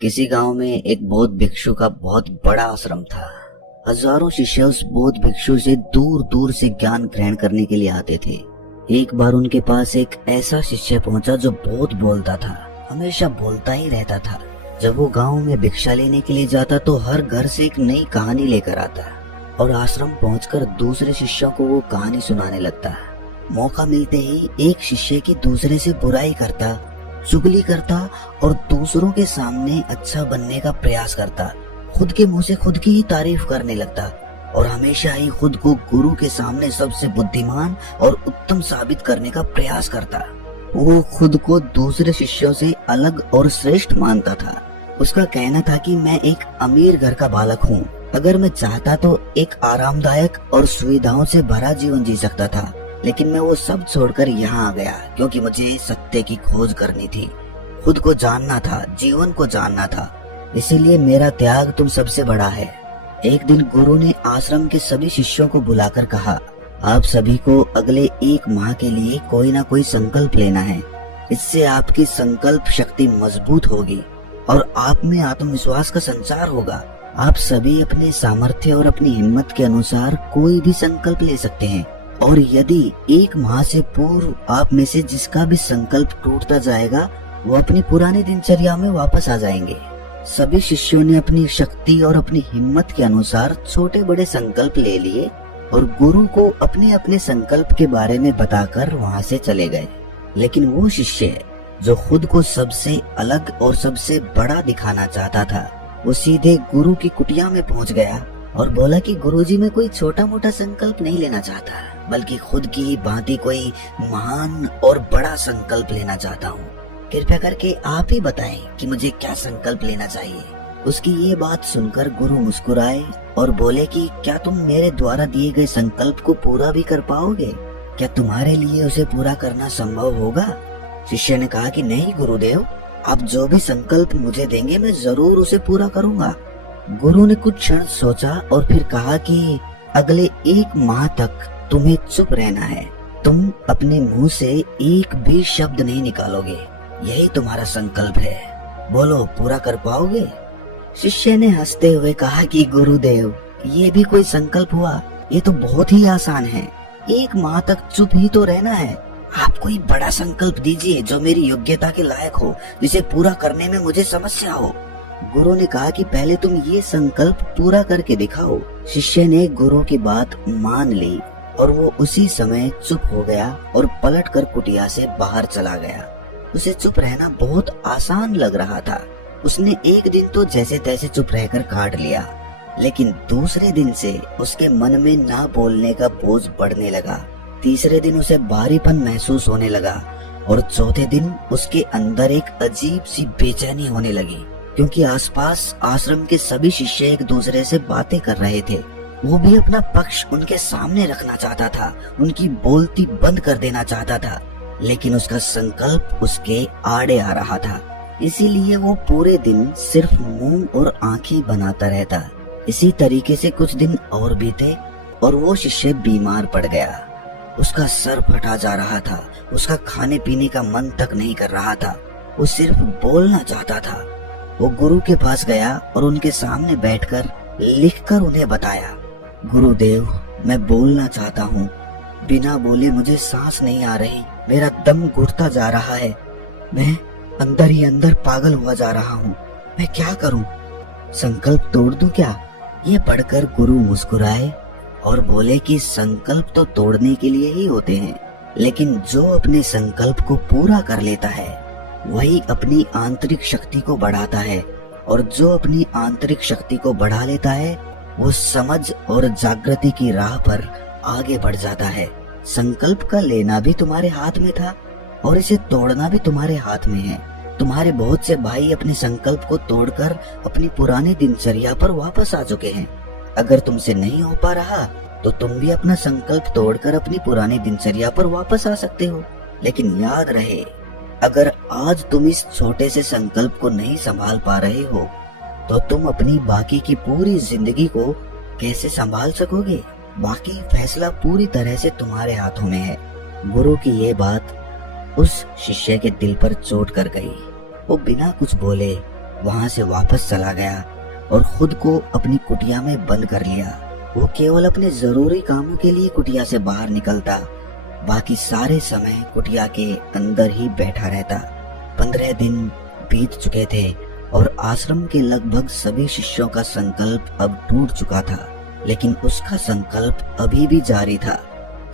किसी गांव में एक बौद्ध भिक्षु का बहुत बड़ा आश्रम था। हजारों शिष्य उस बौद्ध भिक्षु से दूर दूर से ज्ञान ग्रहण करने के लिए आते थे। एक बार उनके पास एक ऐसा शिष्य पहुंचा जो बहुत बोलता था, हमेशा बोलता ही रहता था। जब वो गांव में भिक्षा लेने के लिए जाता तो हर घर से एक नई कहानी लेकर आता और आश्रम पहुंचकर दूसरे शिष्यों को वो कहानी सुनाने लगता। मौका मिलते ही एक शिष्य की दूसरे से बुराई करता, चुगली करता और दूसरों के सामने अच्छा बनने का प्रयास करता। खुद के मुंह से खुद की ही तारीफ करने लगता और हमेशा ही खुद को गुरु के सामने सबसे बुद्धिमान और उत्तम साबित करने का प्रयास करता। वो खुद को दूसरे शिष्यों से अलग और श्रेष्ठ मानता था। उसका कहना था कि मैं एक अमीर घर का बालक हूँ। अगर मैं चाहता तो एक आरामदायक और सुविधाओं से भरा जीवन जी सकता था, लेकिन मैं वो सब छोड़कर यहाँ आ गया क्योंकि मुझे सत्य की खोज करनी थी, खुद को जानना था, जीवन को जानना था। इसीलिए मेरा त्याग तुम सबसे बड़ा है। एक दिन गुरु ने आश्रम के सभी शिष्यों को बुलाकर कहा, आप सभी को अगले 1 माह के लिए कोई ना कोई संकल्प लेना है। इससे आपकी संकल्प शक्ति मजबूत होगी और आप में आत्मविश्वास का संचार होगा। आप सभी अपने सामर्थ्य और अपनी हिम्मत के अनुसार कोई भी संकल्प ले सकते हैं और यदि 1 माह से पूर्व आप में से जिसका भी संकल्प टूटता जाएगा वो अपनी पुरानी दिनचर्या में वापस आ जाएंगे। सभी शिष्यों ने अपनी शक्ति और अपनी हिम्मत के अनुसार छोटे बड़े संकल्प ले लिए और गुरु को अपने अपने संकल्प के बारे में बताकर वहाँ से चले गए। लेकिन वो शिष्य जो खुद को सबसे अलग और सबसे बड़ा दिखाना चाहता था, वो सीधे गुरु की कुटिया में पहुँच गया और बोला कि गुरुजी मैं कोई छोटा मोटा संकल्प नहीं लेना चाहता, बल्कि खुद की ही भांति कोई महान और बड़ा संकल्प लेना चाहता हूँ। कृपया करके आप ही बताएं कि मुझे क्या संकल्प लेना चाहिए। उसकी ये बात सुनकर गुरु मुस्कुराए और बोले कि क्या तुम मेरे द्वारा दिए गए संकल्प को पूरा भी कर पाओगे? क्या तुम्हारे लिए उसे पूरा करना संभव होगा? शिष्य ने कहा कि नहीं गुरुदेव, आप जो भी संकल्प मुझे देंगे मैं जरूर उसे पूरा करूंगा। गुरु ने कुछ क्षण सोचा और फिर कहा कि अगले 1 माह तक तुम्हें चुप रहना है। तुम अपने मुंह से एक भी शब्द नहीं निकालोगे, यही तुम्हारा संकल्प है। बोलो, पूरा कर पाओगे? शिष्य ने हंसते हुए कहा कि गुरुदेव, ये भी कोई संकल्प हुआ? ये तो बहुत ही आसान है। 1 माह तक चुप ही तो रहना है। आप कोई बड़ा संकल्प दीजिए जो मेरी योग्यता के लायक हो, जिसे पूरा करने में मुझे समस्या हो। गुरु ने कहा कि पहले तुम ये संकल्प पूरा करके दिखाओ। शिष्य ने गुरु की बात मान ली और वो उसी समय चुप हो गया और पलटकर कुटिया से बाहर चला गया। उसे चुप रहना बहुत आसान लग रहा था। उसने एक दिन तो जैसे तैसे चुप रहकर काट लिया, लेकिन दूसरे दिन से उसके मन में ना बोलने का बोझ बढ़ने लगा। तीसरे दिन उसे भारीपन महसूस होने लगा और चौथे दिन उसके अंदर एक अजीब सी बेचैनी होने लगी, क्योंकि आसपास आश्रम के सभी शिष्य एक दूसरे से बातें कर रहे थे। वो भी अपना पक्ष उनके सामने रखना चाहता था, उनकी बोलती बंद कर देना चाहता था, लेकिन उसका संकल्प उसके आड़े आ रहा था। इसीलिए वो पूरे दिन सिर्फ मुंह और आंखें बनाता रहता। इसी तरीके से कुछ दिन और बीते और वो शिष्य बीमार पड़ गया। उसका सर फटा जा रहा था, उसका खाने पीने का मन तक नहीं कर रहा था, वो सिर्फ बोलना चाहता था। वो गुरु के पास गया और उनके सामने बैठकर लिखकर उन्हें बताया, गुरुदेव, मैं बोलना चाहता हूँ, बिना बोले मुझे सांस नहीं आ रही, मेरा दम घुटता जा रहा है, मैं अंदर ही अंदर पागल हुआ जा रहा हूँ, मैं क्या करूँ? संकल्प तोड़ दूं क्या? ये पढ़कर गुरु मुस्कुराए और बोले कि संकल्प तो तोड़ने के लिए ही होते हैं, लेकिन जो अपने संकल्प को पूरा कर लेता है वही अपनी आंतरिक शक्ति को बढ़ाता है, और जो अपनी आंतरिक शक्ति को बढ़ा लेता है वो समझ और जागृति की राह पर आगे बढ़ जाता है। संकल्प का लेना भी तुम्हारे हाथ में था और इसे तोड़ना भी तुम्हारे हाथ में है। तुम्हारे बहुत से भाई अपने संकल्प को तोड़कर अपनी पुरानी दिनचर्या पर वापस आ चुके हैं। अगर तुमसे नहीं हो पा रहा तो तुम भी अपना संकल्प तोड़कर अपनी पुरानी दिनचर्या पर वापस आ सकते हो। लेकिन याद रहे, अगर आज तुम इस छोटे से संकल्प को नहीं संभाल पा रहे हो तो तुम अपनी बाकी की पूरी जिंदगी को कैसे संभाल सकोगे? बाकी फैसला पूरी तरह से तुम्हारे हाथों में है। गुरु की ये बात उस शिष्य के दिल पर चोट कर गई। वो बिना कुछ बोले वहां से वापस चला गया और खुद को अपनी कुटिया में बंद कर लिया। वो केवल अपने जरूरी कामों के लिए कुटिया से बाहर निकलता, बाकी सारे समय कुटिया के अंदर ही बैठा रहता। 15 दिन बीत चुके थे और आश्रम के लगभग सभी शिष्यों का संकल्प अब टूट चुका था, लेकिन उसका संकल्प अभी भी जारी था।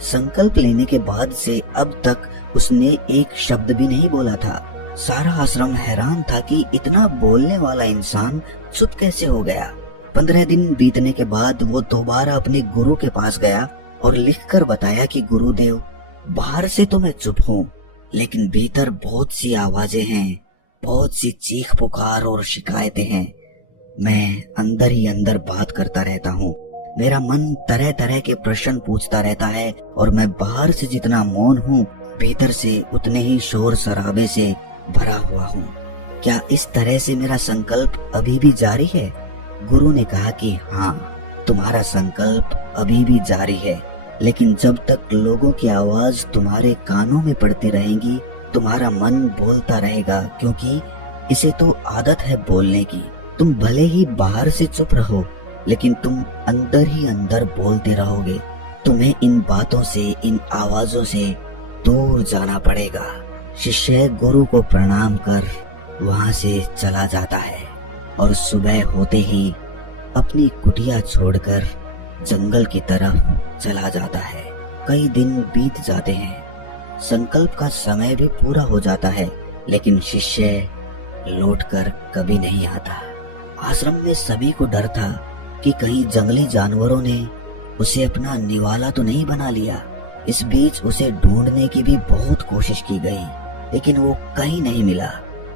संकल्प लेने के बाद से अब तक उसने एक शब्द भी नहीं बोला था। सारा आश्रम हैरान था कि इतना बोलने वाला इंसान चुप कैसे हो गया। 15 दिन बीतने के बाद वो दोबारा अपने गुरु के पास गया और लिखकर बताया कि गुरुदेव, बाहर से तो मैं चुप हूँ, लेकिन भीतर बहुत सी आवाजें हैं, बहुत सी चीख पुकार और शिकायतें हैं। मैं अंदर ही अंदर बात करता रहता हूँ। मेरा मन तरह तरह के प्रश्न पूछता रहता है और मैं बाहर से जितना मौन हूँ, भीतर से उतने ही शोर शराबे से भरा हुआ हूँ। क्या इस तरह से मेरा संकल्प अभी भी जारी है? गुरु ने कहा कि हाँ, तुम्हारा संकल्प अभी भी जारी है, लेकिन जब तक लोगों की आवाज तुम्हारे कानों में पड़ती रहेंगी, तुम्हारा मन बोलता रहेगा, क्योंकि इसे तो आदत है बोलने की। तुम भले ही बाहर से चुप रहो, लेकिन तुम अंदर ही अंदर बोलते रहोगे। तुम्हें इन बातों से, इन आवाजों से दूर जाना पड़ेगा। शिष्य गुरु को प्रणाम कर वहां से चला जाता है और सुबह होते ही अपनी कुटिया छोड़कर जंगल की तरफ चला जाता है। कई दिन बीत जाते हैं, संकल्प का समय भी पूरा हो जाता है, लेकिन शिष्य लौटकर कभी नहीं आता। आश्रम में सभी को डर था कि कहीं जंगली जानवरों ने उसे अपना निवाला तो नहीं बना लिया। इस बीच उसे ढूंढने की भी बहुत कोशिश की गई, लेकिन वो कहीं नहीं मिला।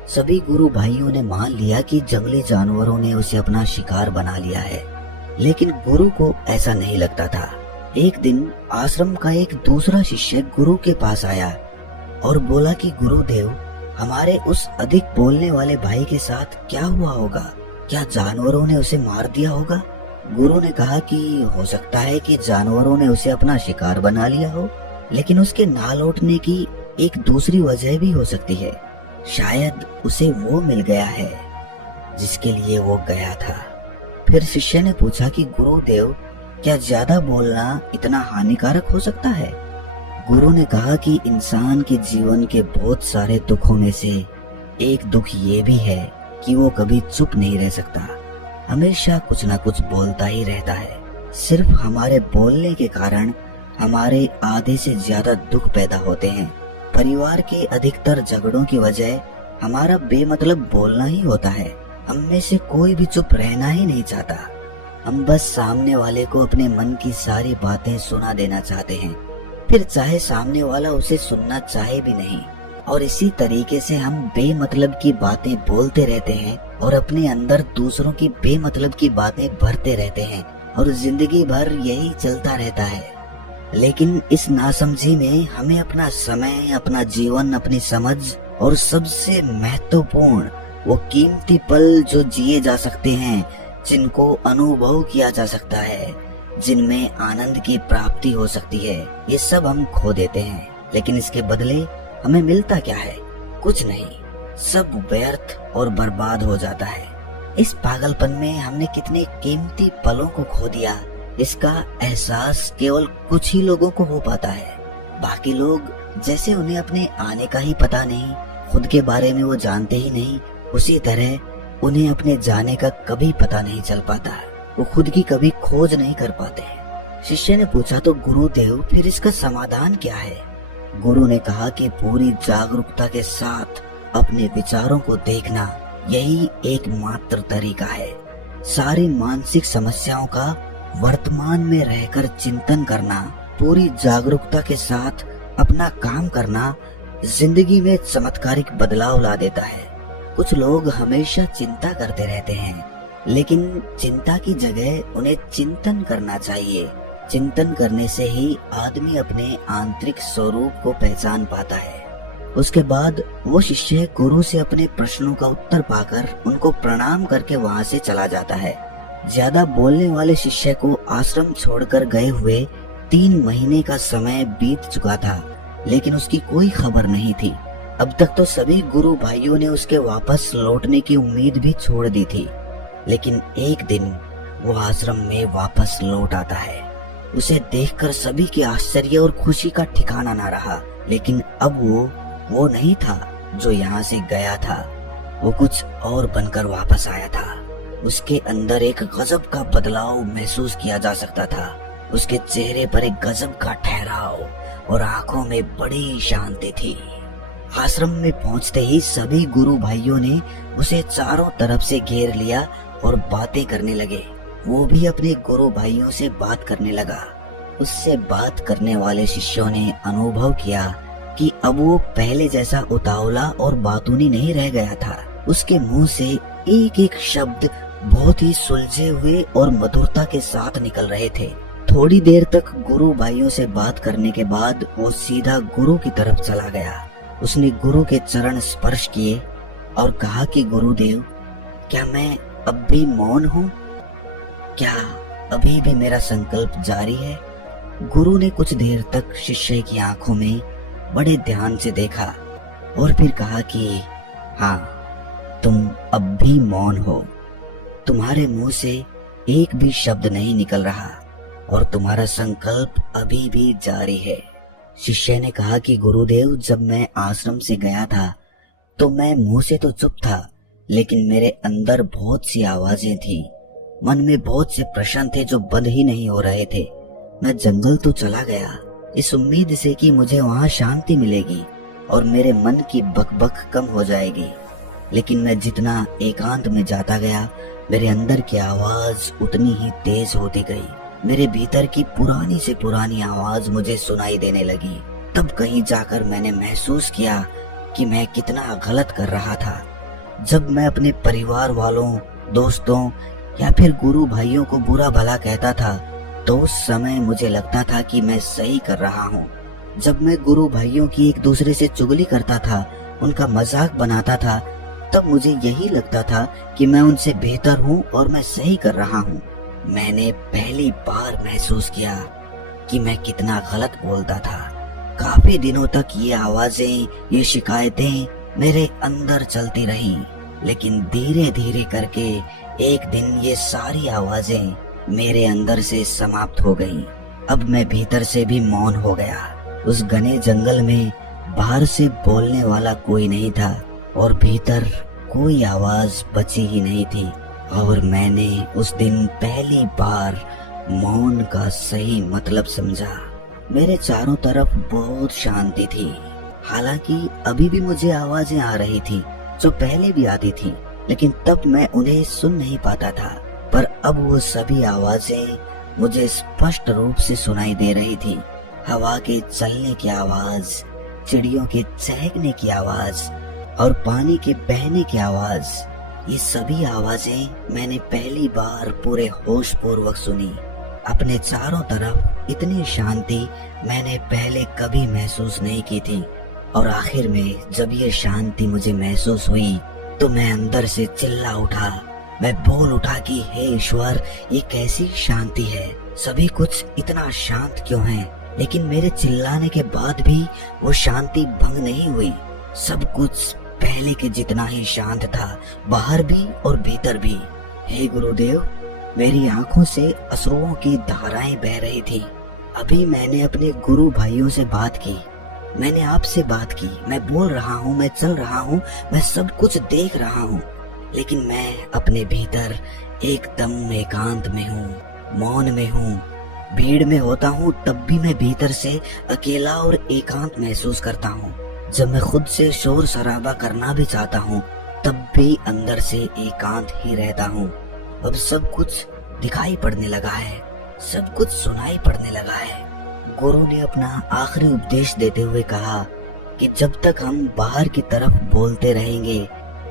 सभी गुरु भाइयों ने मान लिया कि जंगली जानवरों ने उसे अपना शिकार बना लिया है, लेकिन गुरु को ऐसा नहीं लगता था। एक दिन आश्रम का एक दूसरा शिष्य गुरु के पास आया और बोला कि गुरुदेव, हमारे उस अधिक बोलने वाले भाई के साथ क्या हुआ होगा? क्या जानवरों ने उसे मार दिया होगा? गुरु ने कहा कि हो सकता है कि जानवरों ने उसे अपना शिकार बना लिया हो, लेकिन उसके ना लौटने की एक दूसरी वजह भी हो सकती है। शायद उसे वो मिल गया है जिसके लिए वो गया था। फिर शिष्य ने पूछा कि गुरुदेव, क्या ज्यादा बोलना इतना हानिकारक हो सकता है? गुरु ने कहा कि इंसान के जीवन के बहुत सारे दुखों में से एक दुख ये भी है कि वो कभी चुप नहीं रह सकता, हमेशा कुछ ना कुछ बोलता ही रहता है। सिर्फ हमारे बोलने के कारण हमारे आधे से ज्यादा दुख पैदा होते हैं। परिवार के अधिकतर झगड़ों की वजह हमारा बेमतलब बोलना ही होता है। हम में से कोई भी चुप रहना ही नहीं चाहता। हम बस सामने वाले को अपने मन की सारी बातें सुना देना चाहते हैं, फिर चाहे सामने वाला उसे सुनना चाहे भी नहीं। और इसी तरीके से हम बेमतलब की बातें बोलते रहते हैं और अपने अंदर दूसरों की बेमतलब की बातें भरते रहते हैं और जिंदगी भर यही चलता रहता है। लेकिन इस नासमझी में हमें अपना समय, अपना जीवन, अपनी समझ और सबसे महत्वपूर्ण वो कीमती पल जो जिए जा सकते हैं, जिनको अनुभव किया जा सकता है, जिनमें आनंद की प्राप्ति हो सकती है, ये सब हम खो देते हैं। लेकिन इसके बदले हमें मिलता क्या है? कुछ नहीं, सब व्यर्थ और बर्बाद हो जाता है। इस पागलपन में हमने कितने कीमती पलों को खो दिया, इसका एहसास केवल कुछ ही लोगों को हो पाता है। बाकी लोग जैसे उन्हें अपने आने का ही पता नहीं, खुद के बारे में वो जानते ही नहीं, उसी तरह उन्हें अपने जाने का कभी पता नहीं चल पाता। वो खुद की कभी खोज नहीं कर पाते। शिष्य ने पूछा तो गुरुदेव, फिर इसका समाधान क्या है? गुरु ने कहा कि पूरी जागरूकता के साथ अपने विचारों को देखना, यही एकमात्र तरीका है। सारी मानसिक समस्याओं का वर्तमान में रहकर चिंतन करना, पूरी जागरूकता के साथ अपना काम करना जिंदगी में चमत्कारिक बदलाव ला देता है। कुछ लोग हमेशा चिंता करते रहते हैं, लेकिन चिंता की जगह उन्हें चिंतन करना चाहिए। चिंतन करने से ही आदमी अपने आंतरिक स्वरूप को पहचान पाता है। उसके बाद वो शिष्य गुरु से अपने प्रश्नों का उत्तर पाकर उनको प्रणाम करके वहाँ से चला जाता है। ज्यादा बोलने वाले शिष्य को आश्रम छोड़कर गए हुए 3 महीने का समय बीत चुका था, लेकिन उसकी कोई खबर नहीं थी। अब तक तो सभी गुरु भाइयों ने उसके वापस लौटने की उम्मीद भी छोड़ दी थी, लेकिन एक दिन वो आश्रम में वापस लौट आता है। उसे देखकर सभी के आश्चर्य और खुशी का ठिकाना ना रहा, लेकिन अब वो नहीं था जो यहाँ से गया था। वो कुछ और बनकर वापस आया था। उसके अंदर एक गजब का बदलाव महसूस किया जा सकता था। उसके चेहरे पर एक गजब का ठहराव और आंखों में बड़ी शांति थी। आश्रम में पहुंचते ही सभी गुरु भाइयों ने उसे चारों तरफ से घेर लिया और बातें करने लगे। वो भी अपने गुरु भाइयों से बात करने लगा। उससे बात करने वाले शिष्यों ने अनुभव किया कि अब वो पहले जैसा उतावला और बातूनी नहीं रह गया था। उसके मुंह से एक एक शब्द बहुत ही सुलझे हुए और मधुरता के साथ निकल रहे थे। थोड़ी देर तक गुरु भाइयों से बात करने के बाद वो सीधा गुरु की तरफ चला गया। उसने गुरु के चरण स्पर्श किए और कहा कि गुरुदेव, क्या मैं अब भी मौन हूँ? क्या अभी भी मेरा संकल्प जारी है? गुरु ने कुछ देर तक शिष्य की आंखों में बड़े ध्यान से देखा और फिर कहा कि हाँ, तुम अब भी मौन हो। तुम्हारे मुंह से एक भी शब्द नहीं निकल रहा और तुम्हारा संकल्प अभी भी जारी है। शिष्य ने कहा कि गुरुदेव, जब मैं आश्रम से गया था तो मैं मुंह से तो चुप था, लेकिन मेरे अंदर बहुत सी आवाजें थी। मन में बहुत से प्रश्न थे जो बंद ही नहीं हो रहे थे। मैं जंगल तो चला गया इस उम्मीद से कि मुझे वहाँ शांति मिलेगी और मेरे मन की बकबक कम हो जाएगी, लेकिन मैं जितना एकांत में जाता गया, मेरे अंदर की आवाज उतनी ही तेज होती गई। मेरे भीतर की पुरानी से पुरानी आवाज मुझे सुनाई देने लगी। तब कहीं जाकर मैंने महसूस किया कि मैं कितना गलत कर रहा था। जब मैं अपने परिवार वालों, दोस्तों या फिर गुरु भाइयों को बुरा भला कहता था तो उस समय मुझे लगता था कि मैं सही कर रहा हूँ। जब मैं गुरु भाइयों की एक दूसरे से चुगली करता था, उनका मजाक बनाता था, तब मुझे यही लगता था कि मैं उनसे बेहतर हूँ और मैं सही कर रहा हूँ। मैंने पहली बार महसूस किया कि मैं कितना गलत बोलता था। काफी दिनों तक ये आवाजें, ये शिकायतें मेरे अंदर चलती रहीं, लेकिन धीरे धीरे करके एक दिन ये सारी आवाजें मेरे अंदर से समाप्त हो गईं। अब मैं भीतर से भी मौन हो गया। उस घने जंगल में बाहर से बोलने वाला कोई नहीं था और भीतर कोई आवाज बची ही नहीं थी, और मैंने उस दिन पहली बार मौन का सही मतलब समझा। मेरे चारों तरफ बहुत शांति थी। हालांकि अभी भी मुझे आवाजें आ रही थी जो पहले भी आती थी, लेकिन तब मैं उन्हें सुन नहीं पाता था। पर अब वो सभी आवाजें मुझे स्पष्ट रूप से सुनाई दे रही थी। हवा के चलने की आवाज, चिड़ियों के चहकने की आवाज और पानी के बहने की आवाज, ये सभी आवाजें मैंने पहली बार पूरे होश पूर्वक सुनी। अपने चारों तरफ इतनी शांति मैंने पहले कभी महसूस नहीं की थी, और आखिर में जब ये शांति मुझे महसूस हुई तो मैं अंदर से चिल्ला उठा। मैं बोल उठा कि हे ईश्वर, ये कैसी शांति है? सभी कुछ इतना शांत क्यों है? लेकिन मेरे चिल्लाने के बाद भी वो शांति भंग नहीं हुई। सब कुछ पहले के जितना ही शांत था, बाहर भी और भीतर भी। हे गुरुदेव, मेरी आंखों से अश्रुओं की धाराएं बह रही थी। अभी मैंने अपने गुरु भाइयों से बात की, मैंने आपसे बात की। मैं बोल रहा हूँ, मैं चल रहा हूँ, मैं सब कुछ देख रहा हूँ, लेकिन मैं अपने भीतर एकदम एकांत में हूँ, मौन में हूँ। भीड़ में होता हूँ तब भी मैं भीतर से अकेला और एकांत महसूस करता हूँ। जब मैं खुद से शोर शराबा करना भी चाहता हूँ तब भी अंदर से एकांत ही रहता हूँ। अब सब कुछ दिखाई पड़ने लगा है, सब कुछ सुनाई पड़ने लगा है। गुरु ने अपना आखिरी उपदेश देते हुए कहा कि जब तक हम बाहर की तरफ बोलते रहेंगे,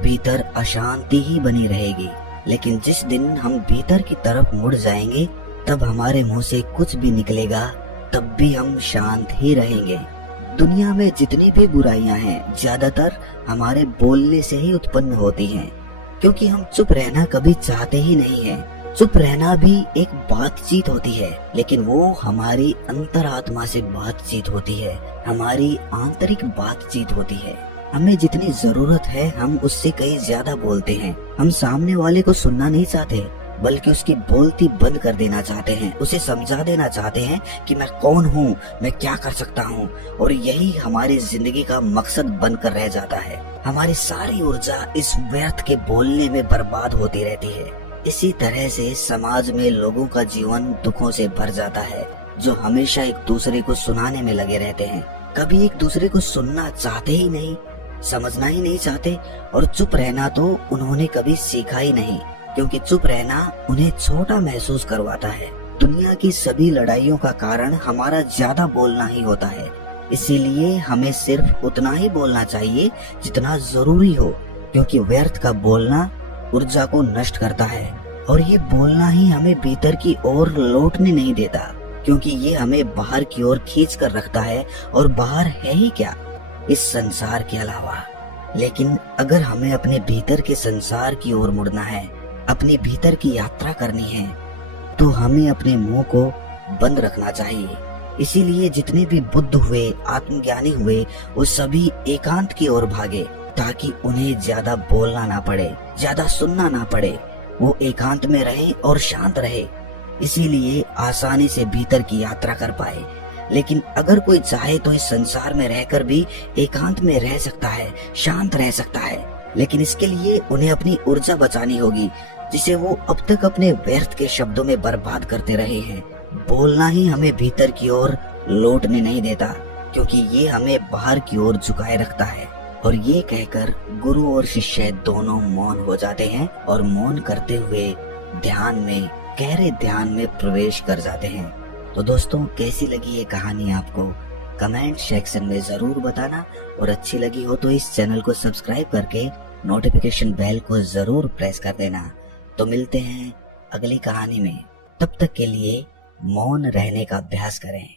भीतर अशांति ही बनी रहेगी, लेकिन जिस दिन हम भीतर की तरफ मुड़ जाएंगे, तब हमारे मुंह से कुछ भी निकलेगा, तब भी हम शांत ही रहेंगे। दुनिया में जितनी भी बुराइयां हैं, ज्यादातर हमारे बोलने से ही उत्पन्न होती हैं, क्योंकि हम चुप रहना कभी चाहते ही नहीं हैं। चुप रहना भी एक बातचीत होती है, लेकिन वो हमारी अंतरात्मा से बातचीत होती है, हमारी आंतरिक बातचीत होती है। हमें जितनी जरूरत है हम उससे कहीं ज्यादा बोलते हैं। हम सामने वाले को सुनना नहीं चाहते, बल्कि उसकी बोलती बंद कर देना चाहते हैं। उसे समझा देना चाहते हैं कि मैं कौन हूँ, मैं क्या कर सकता हूँ, और यही हमारी जिंदगी का मकसद बनकर रह जाता है। हमारी सारी ऊर्जा इस व्यर्थ के बोलने में बर्बाद होती रहती है। इसी तरह से समाज में लोगों का जीवन दुखों से भर जाता है, जो हमेशा एक दूसरे को सुनाने में लगे रहते हैं। कभी एक दूसरे को सुनना चाहते ही नहीं, समझना ही नहीं चाहते, और चुप रहना तो उन्होंने कभी सीखा ही नहीं, क्योंकि चुप रहना उन्हें छोटा महसूस करवाता है। दुनिया की सभी लड़ाइयों का कारण हमारा ज्यादा बोलना ही होता है। इसीलिए हमें सिर्फ उतना ही बोलना चाहिए जितना जरूरी हो, क्योंकि व्यर्थ का बोलना ऊर्जा को नष्ट करता है, और ये बोलना ही हमें भीतर की ओर लौटने नहीं देता, क्योंकि ये हमें बाहर की ओर खींच कर रखता है, और बाहर है ही क्या इस संसार के अलावा। लेकिन अगर हमें अपने भीतर के संसार की ओर मुड़ना है, अपने भीतर की यात्रा करनी है, तो हमें अपने मुंह को बंद रखना चाहिए। इसीलिए जितने भी बुद्ध हुए, आत्मज्ञानी हुए, वो सभी एकांत की ओर भागे, ताकि उन्हें ज्यादा बोलना ना पड़े, ज्यादा सुनना ना पड़े। वो एकांत में रहे और शांत रहे, इसीलिए आसानी से भीतर की यात्रा कर पाए। लेकिन अगर कोई चाहे तो इस संसार में रहकर भी एकांत में रह सकता है, शांत रह सकता है, लेकिन इसके लिए उन्हें अपनी ऊर्जा बचानी होगी, जिसे वो अब तक अपने व्यर्थ के शब्दों में बर्बाद करते रहे हैं। बोलना ही हमें भीतर की ओर लौटने नहीं देता, क्योंकि ये हमें बाहर की ओर झुकाए रखता है। और ये कहकर गुरु और शिष्य दोनों मौन हो जाते हैं, और मौन करते हुए ध्यान में, गहरे ध्यान में प्रवेश कर जाते हैं। तो दोस्तों, कैसी लगी ये कहानी आपको कमेंट सेक्शन में जरूर बताना, और अच्छी लगी हो तो इस चैनल को सब्सक्राइब करके नोटिफिकेशन बेल को जरूर प्रेस कर देना। तो मिलते हैं अगली कहानी में, तब तक के लिए मौन रहने का अभ्यास करें।